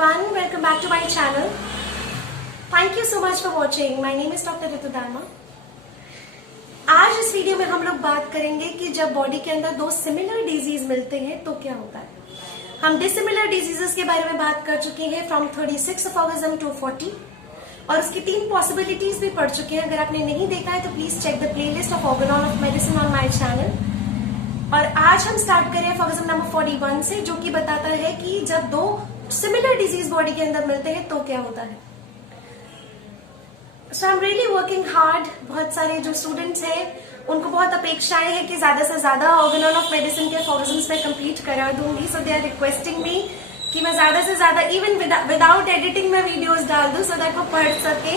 everyone, welcome back to my channel. Thank you so much for watching. My name is Dr. Ritu Dharma. आज इस video में हम लोग बात करेंगे कि जब बॉडी के अंदर दो सिमिलर डिजीज मिलते हैं तो क्या होता है। हम डिसिमिलर डिजीजेस के बारे में बात कर चुके हैं फ्रॉम 36 ऑफ ऑर्गेनिज्म टू 40 और उसकी 3 पॉसिबिलिटीज भी पढ़ चुके हैं। अगर आपने नहीं देखा है तो please check the playlist of organon of medicine on my channel. और आज हम स्टार्ट करें ऑर्गेनिज्म नंबर 41 से, जो कि बताता है कि जब दो सिमिलर डिजीज बॉडी के अंदर मिलते हैं तो क्या होता है। So I am really working hard. बहुत सारे जो स्टूडेंट्स हैं उनको बहुत अपेक्षाएं हैं कि ज्यादा से ज्यादा ऑर्गेनॉन ऑफ मेडिसिन के ऑर्गेनिज्म्स में कंप्लीट करा दूंगी। सो दे आर रिक्वेस्टिंग मी कि मैं ज्यादा से ज्यादा इवन विदाउट एडिटिंग में वीडियोस डाल दूं सो दैट वो पढ़ सके।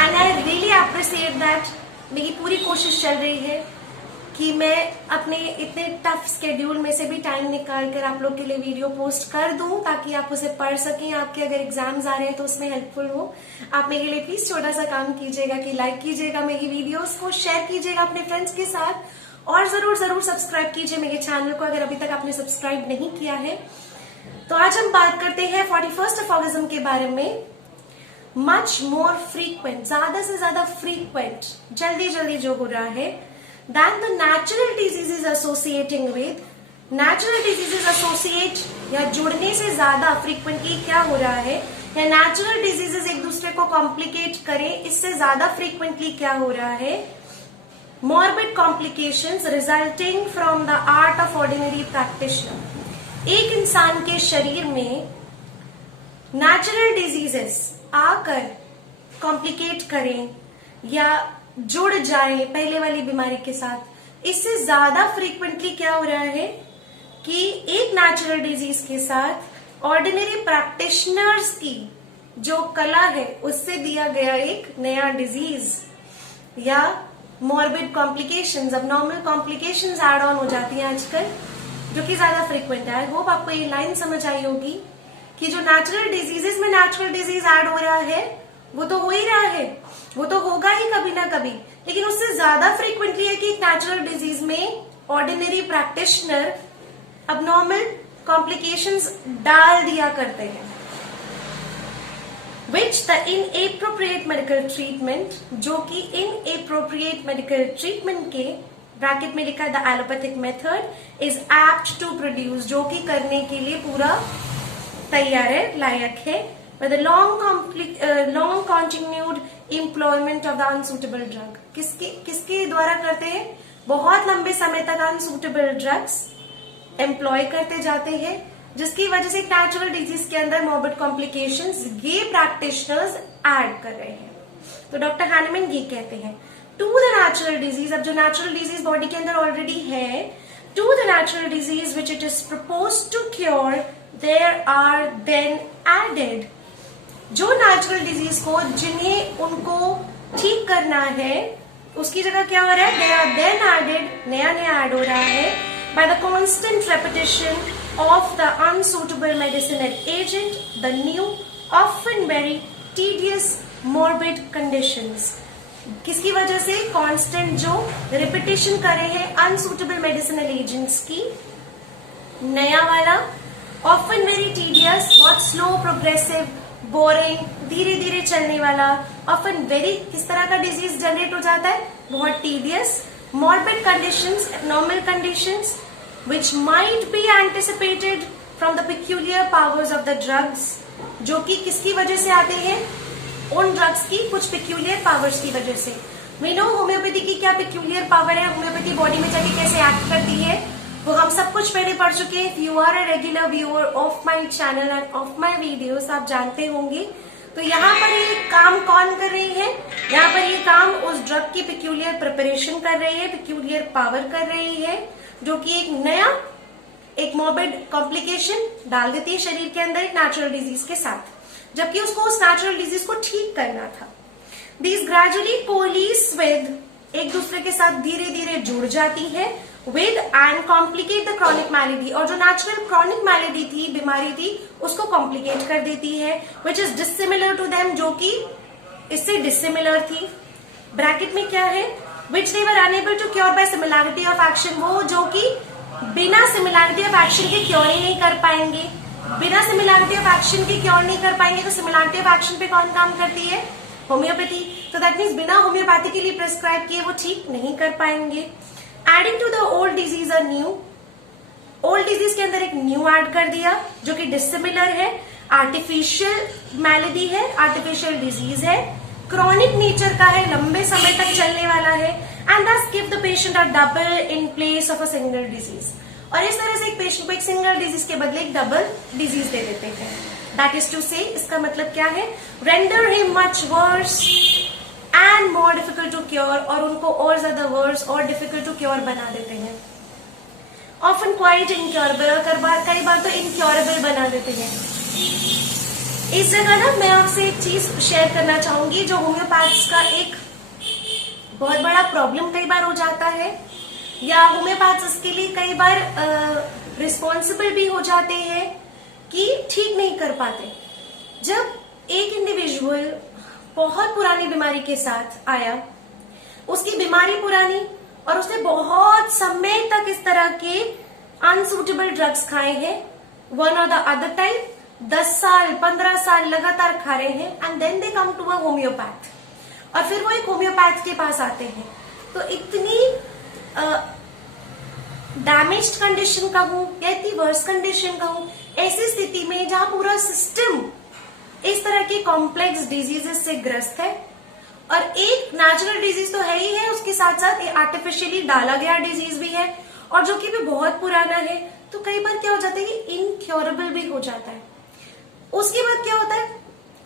And I really appreciate that. मेरी पूरी कोशिश चल रही है कि मैं अपने इतने टफ स्केड्यूल में से भी टाइम निकाल कर आप लोग के लिए वीडियो पोस्ट कर दूं ताकि आप उसे पढ़ सकें। आपके अगर एग्जाम्स आ रहे हैं तो उसमें हेल्पफुल हो। आप मेरे लिए प्लीज छोटा सा काम कीजिएगा कि लाइक कीजिएगा मेरी वीडियोस को, शेयर कीजिएगा अपने फ्रेंड्स के साथ और जरूर सब्सक्राइब कीजिए मेरे चैनल को अगर अभी तक आपने सब्सक्राइब नहीं किया है। तो आज हम बात करते हैं 41st ऑर्गेनिज्म के बारे में। मच मोर फ्रीक्वेंट, ज्यादा से ज्यादा फ्रीक्वेंट, जल्दी जो हो रहा है than the natural diseases associating with. Natural diseases associate या जुड़ने से ज्यादा frequently क्या हो रहा है, या natural diseases एक दूसरे को complicate करें इससे ज्यादा frequently क्या हो रहा है। Morbid complications resulting from the art of ordinary practitioner. एक इंसान के शरीर में natural diseases आकर complicate करें या जुड़ जाए पहले वाली बीमारी के साथ, इससे ज्यादा फ्रीक्वेंटली क्या हो रहा है कि एक नेचुरल डिजीज के साथ ऑर्डिनरी प्रैक्टिशनर्स की जो कला है उससे दिया गया एक नया डिजीज या morbid complications, abnormal complications add on हो जाती हैं आजकल, जो कि ज्यादा फ्रीक्वेंट है। आई होप आपको ये लाइन समझ आई होगी कि जो नेचुरल डिजीजेस में नेचुरल डिजीज ऐड हो रहा है वो तो हो ही रहा है, वो तो होगा ही कभी ना कभी, लेकिन उससे ज्यादा फ्रीक्वेंटली है कि एक नेचुरल डिजीज में ऑर्डिनरी प्रैक्टिशनर अबनॉर्मल कॉम्प्लिकेशंस डाल दिया करते हैं। Which the inappropriate medical treatment, जो कि इनएप्रोप्रिएट मेडिकल ट्रीटमेंट के ब्रैकेट में लिखा है the allopathic method is apt to produce, जो कि करने के लिए पूरा तैयार है, लायक है। With the long continued employment of the unsuitable drug. किसके द्वारा करते हैं? बहुत लंबे समय तक अनसूटेबल ड्रग्स एम्प्लॉय करते जाते हैं, जिसकी वजह से नेचुरल डिजीज के अंदर मॉर्बिड कॉम्प्लिकेशंस ये प्रैक्टिशनर्स ऐड कर रहे हैं। तो डॉक्टर हैनमैन ये कहते हैं टू द नेचुरल डिजीज, अब जो नेचुरल डिजीज बॉडी के अंदर ऑलरेडी है, to the natural disease which it is propose to cure there are then added, जो नेचुरल डिजीज को जिन्हें उनको ठीक करना है उसकी जगह क्या हो रहा है, दे आर देन एडेड, नया ऐड हो रहा है by the constant repetition of the unsuitable medicinal agent, the new often very tedious morbid conditions. किसकी वजह से? कांस्टेंट जो रिपीटेशन कर रहे हैं अनसूटेबल मेडिसिनल एजेंट्स की, नया वाला ऑफन वेरी टीडियस, बहुत स्लो प्रोग्रेसिव, बोरिंग, धीरे चलने वाला, ऑफन वेरी, किस तरह का डिजीज जनरेट हो जाता है, बहुत tedious, morbid conditions, normal conditions which might be anticipated from the peculiar powers of the drugs, जो कि किसकी वजह से आते हैं, उन ड्रग्स की कुछ पिक्यूलियर पावर्स की वजह से। वी नो होम्योपैथी की क्या पिक्यूलियर पावर है, होम्योपैथी बॉडी में जाके कैसे एक्ट करती है, वो हम सब कुछ पहले पढ़ चुके हैं। If you are a regular viewer of my channel and of my videos, आप जानते होंगे। तो यहाँ पर ये काम कौन कर रही है, यहाँ पर ये काम उस ड्रग की पिक्यूलियर प्रिपरेशन कर रही है, पिक्यूलियर पावर कर रही है, जो कि एक नया एक मॉर्बिड कॉम्प्लिकेशन डाल देती है शरीर के अंदर एक नेचुरल डिजीज के साथ, जबकि उसको उस नेचुरल डिजीज को ठीक करना था। दीज ग्रेजुअली कोलिस विद, एक दूसरे के साथ धीरे जुड़ जाती है with and complicate the chronic malady, और जो नेचुरल क्रॉनिक मैलेडी थी, बीमारी थी, उसको कॉम्प्लिकेट कर देती है, which is dissimilar to them, जो कि इससे डिसिमिलर थी। ब्रैकेट में क्या है, which they were unable to cure by similarity of action, वो जो कि बिना सिमिलैरिटी ऑफ एक्शन के क्योर ही नहीं कर पाएंगे। बिना सिमिलैरिटी ऑफ एक्शन के क्योर नहीं कर पाएंगे, तो सिमिलैरिटी ऑफ एक्शन पे कौन काम करती है? होम्योपैथी। तो दैट मीन्स बिना होम्योपैथी के लिए प्रिस्क्राइब किए वो ठीक नहीं कर पाएंगे। Adding to the old disease a new, old disease के अंदर एक न्यू ऐड कर दिया जो कि डिसिमिलर है, आर्टिफिशियल मैलेडी है, आर्टिफिशियल डिजीज है, क्रॉनिक नेचर का है, लंबे समय तक चलने वाला है, एंड दस give the patient a double in place of a single disease. और इस तरह से एक पेशेंट को एक सिंगल डिजीज के बदले एक डबल डिजीज दे देते हैं। दैट इज टू से, इसका मतलब क्या है? Render him much worse and more difficult to cure, और उनको और ज्यादा वर्स और डिफिकल्ट टू क्योर बना देते हैं। ऑफन क्वाइट इनक्योरेबल, और कई बार तो इनक्योरेबल बना देते हैं। इस जगह ना मैं आपसे एक चीज शेयर करना चाहूंगी जो होम्योपैथ्स का एक बहुत बड़ा प्रॉब्लम कई बार हो जाता है, या होम्योपैथ्स इसके लिए कई बार रिस्पॉन्सिबल भी हो जाते हैं कि ठीक नहीं कर पाते। जब एक इंडिविजुअल बहुत पुरानी बीमारी के साथ आया, उसकी बीमारी पुरानी और उसने बहुत समय तक इस तरह के अनसूटेबल ड्रग्स खाए हैं, वन और द अदर टाइप, 10 साल 15 साल लगातार खा रहे हैं, and then they come to a homeopath, और फिर वो एक होम्योपैथ के पास आते हैं। तो इतनी डैमेज्ड कंडीशन का हूं या इतनी वर्स कंडीशन का हूं, ऐसी स्थिति में जहां पूरा सिस्टम इस तरह की कॉम्प्लेक्स डिजीजेस से ग्रस्त है, और एक नेचुरल डिजीज तो है ही है, उसके साथ साथ ये आर्टिफिशियली डाला गया डिजीज भी है, और जो कि भी बहुत पुराना है, तो कई बार क्या हो जाता है कि इनक्योरेबल भी हो जाता है। उसके बाद क्या होता है?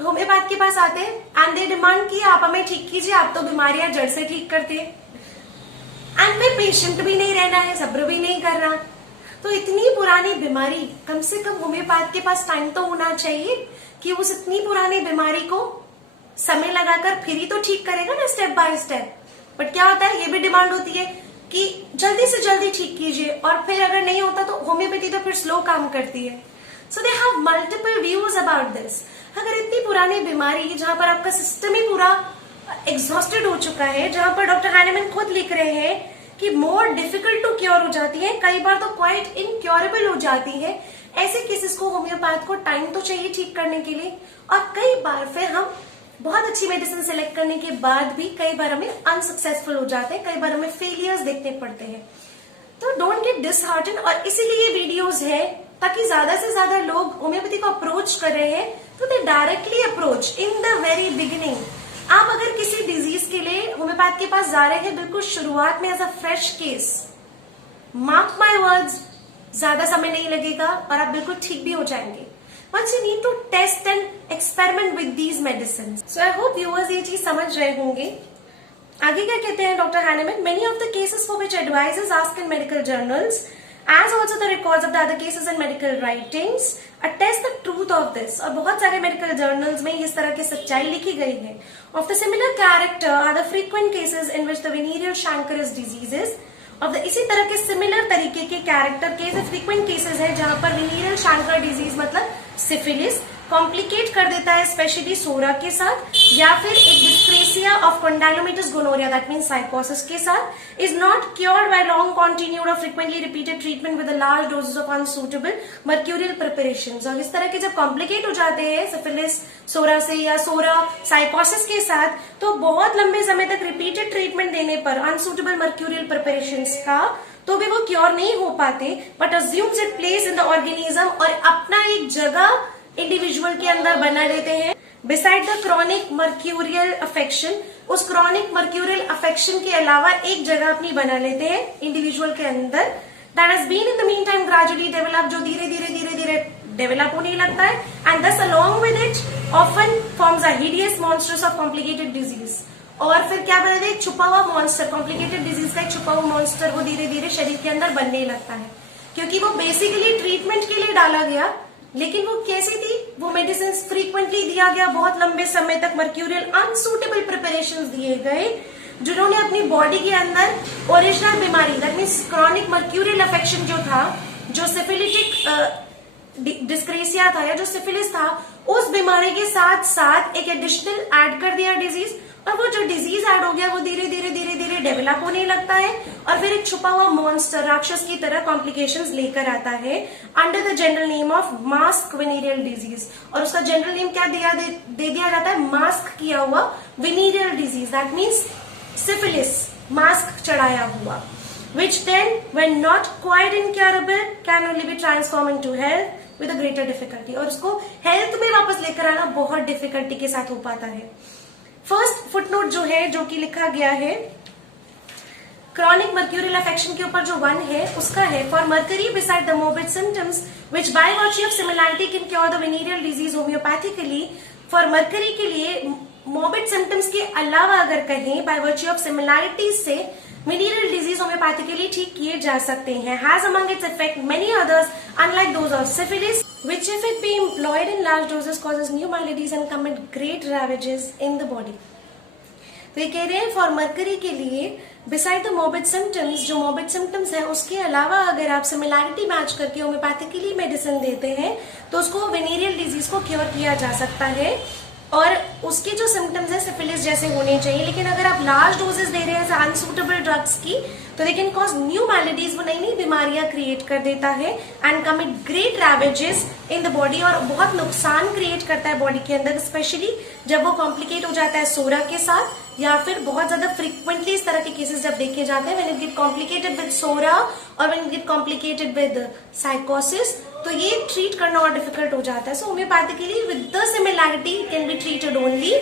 होम्योपैथ के पास आते हैं एंड दे डिमांड कि आप हमें ठीक कीजिए, आप तो बीमारियां जड़ से ठीक करते हैं, एंड फिर पेशेंट भी नहीं रहना है, सब्र भी नहीं कर रहा। तो इतनी पुरानी बीमारी, कम से कम होम्योपैथ के पास टाइम तो होना चाहिए कि उस इतनी पुरानी बीमारी को समय लगाकर फिर ही तो ठीक करेगा ना, स्टेप बाय स्टेप। बट क्या होता है, ये भी डिमांड होती है कि जल्दी से जल्दी ठीक कीजिए, और फिर अगर नहीं होता तो होम्योपैथी तो फिर स्लो काम करती है। So they have multiple views about this. अगर इतनी पुरानी बीमारी जहां पर आपका सिस्टम ही पूरा एग्जॉस्टेड हो चुका है, जहां पर डॉक्टर हैनेमन खुद लिख रहे हैं कि मोर डिफिकल्ट टू क्योर हो जाती है, कई बार तो क्वाइट इनक्योरेबल हो जाती है, ऐसे केसेस को होम्योपैथ को टाइम तो चाहिए ठीक करने के लिए। और कई बार फिर हम बहुत अच्छी मेडिसिन सेलेक्ट करने के बाद भी कई बार हमें अनसक्सेसफुल हो जाते हैं, कई बार हमें फेलियर्स देखने पड़ते हैं। तो डोंट गेट डिसहार्टन, और इसीलिए ये वीडियोस है ताकि ज्यादा से ज्यादा लोग होम्योपैथी को अप्रोच कर रहे हैं, तो दे directly approach in the very beginning. आप अगर किसी डिजीज के लिए होम्योपैथ के पास जा रहे हैं बिल्कुल शुरुआत में as a fresh case, mark my words, ज्यादा समय नहीं लगेगा और आप बिल्कुल ठीक भी हो जाएंगे। Once you need to test and experiment with these medicines. So I hope viewers ये चीज समझ रहे होंगे। आगे क्या कहते हैं doctor Hahnemann? Many of the cases for which advice is asked in medical journals, as also the records of the other cases in medical writings, attest the truth of this. और बहुत सारे मेडिकल जर्नल्स में इस तरह की सच्चाई लिखी गई है। Of the similar character are the frequent cases in which the venereal Chancre's diseases, इसी तरह के सिमिलर तरीके के कैरेक्टर के फ्रीक्वेंट केसेस है जहां पर वेनेरियल शैंकर डिजीज मतलब सिफिलिस कॉम्प्लिकेट कर देता है, स्पेशली सोरा के साथ, या फिर एक dyscrasia of condylomatous gonorrhoea that means sycosis के साथ, is not cured by long continued और frequently repeated treatment with large doses of unsuitable mercurial preparations. और इस तरह के जब कॉम्प्लिकेट हो जाते हैं सिफिलिस सोरा से या सोरा साइकोसिस के साथ, तो बहुत लंबे समय तक रिपीटेड ट्रीटमेंट देने पर अनसूटेबल मर्क्यूरियल प्रिपरेशंस का तो भी वो क्योर नहीं हो पाते, but assumes it place in the organism और अपना एक जगह इंडिविजुअल के अंदर बना लेते हैं। Beside the chronic mercurial affection, उस क्रॉनिक मर्क्यूरियल अफेक्शन के अलावा एक जगह अपनी बना लेते हैं इंडिविजुअल के अंदर, that has been in the mean time gradually develop, जो धीरे धीरे डेवलप होने लगता है, and thus along with it often forms a hideous monsters of complicated disease. और फिर क्या बना, एक छुपा हुआ मॉन्स्टर, कॉम्प्लिकेटेड डिजीज का एक छुपा हुआ मॉन्स्टर वो धीरे धीरे शरीर के अंदर बनने लगता है, क्योंकि वो बेसिकली ट्रीटमेंट के लिए डाला गया, लेकिन वो कैसी थी, वो मेडिसिन फ्रीक्वेंटली दिया गया, बहुत लंबे समय तक मर्क्यूरियल अनसूटेबल प्रिपरेशंस दिए गए, जिन्होंने अपनी बॉडी के अंदर ओरिजिनल बीमारी that means chronic mercurial affection जो था, जो सिफिलिटिक डिस्क्रेसिया था या जो सिफिलिस था, उस बीमारी के साथ साथ एक एडिशनल ऐड कर दिया डिजीज, और वो जो डिजीज ऐड हो गया वो धीरे धीरे धीरे डेवलप होने लगता है और फिर एक छुपा हुआ मॉन्स्टर राक्षस की तरह कॉम्प्लिकेशंस लेकर आता है under the general name of mask venereal disease. और उसका जनरल नेम क्या दे दिया जाता है? मास्क किया हुआ venereal disease, that means syphilis, mask चढ़ाया हुआ, which then when not quite incurable can only be transformed into health with a greater difficulty। और उसको हेल्थ में वापस लेकर आना बहुत डिफिकल्टी के साथ हो पाता है। फर्स्ट फुटनोट जो है, जो कि लिखा गया है क्रॉनिक मर्क्यूरियल अफेक्शन के ऊपर, जो 1 है उसका है for mercury beside the morbid symptoms which by virtue of similarity can cure the venereal disease homeopathically. For mercury के लिए मोर्बिड सिम्टम्स के अलावा अगर कहें बाय वर्च्यू ऑफ सिमिलैरिटी से वेनेरियल डिजीज होम्योपैथिकली ठीक किए जा सकते हैं। Has among its effect many others unlike those of syphilis which if it be employed in large doses causes new maladies and commit great ravages in the body। तो ये कह रहे हैं फॉर मर्करी के लिए बिसाइड द मोर्बिड सिम्टम्स, जो morbid symptoms है उसके अलावा अगर आप सिमिलैरिटी मैच करके होम्योपैथिकली मेडिसिन देते हैं तो उसको वेनेरियल डिजीज को क्योर किया जा सकता है और उसके जो सिम्टम्स है सिफिलिस जैसे होने चाहिए। लेकिन अगर आप लार्ज डोजेस दे रहे हैं अनसूटेबल ड्रग्स की तो they can cause new maladies, वो नई नई बीमारियां क्रिएट कर देता है and commit great ravages in the body, और बहुत नुकसान क्रिएट करता है बॉडी के अंदर, स्पेशली जब वो कॉम्प्लिकेट हो जाता है सोरा के साथ या फिर बहुत ज्यादा फ्रीक्वेंटली इस तरह के केसेस जब देखे जाते हैं when it get complicated with psora और when it get complicated with sycosis, तो ये ट्रीट करना और डिफिकल्ट हो जाता है। So homeopathically with the similarity can be treated only.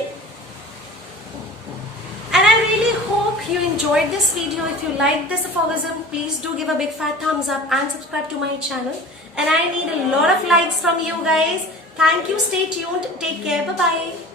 And I really hope you enjoyed this video. If you like this aphorism, please do give a big fat thumbs up and subscribe to my channel. And I need a lot of likes from you guys. Thank you. Stay tuned. Take care. Bye-bye.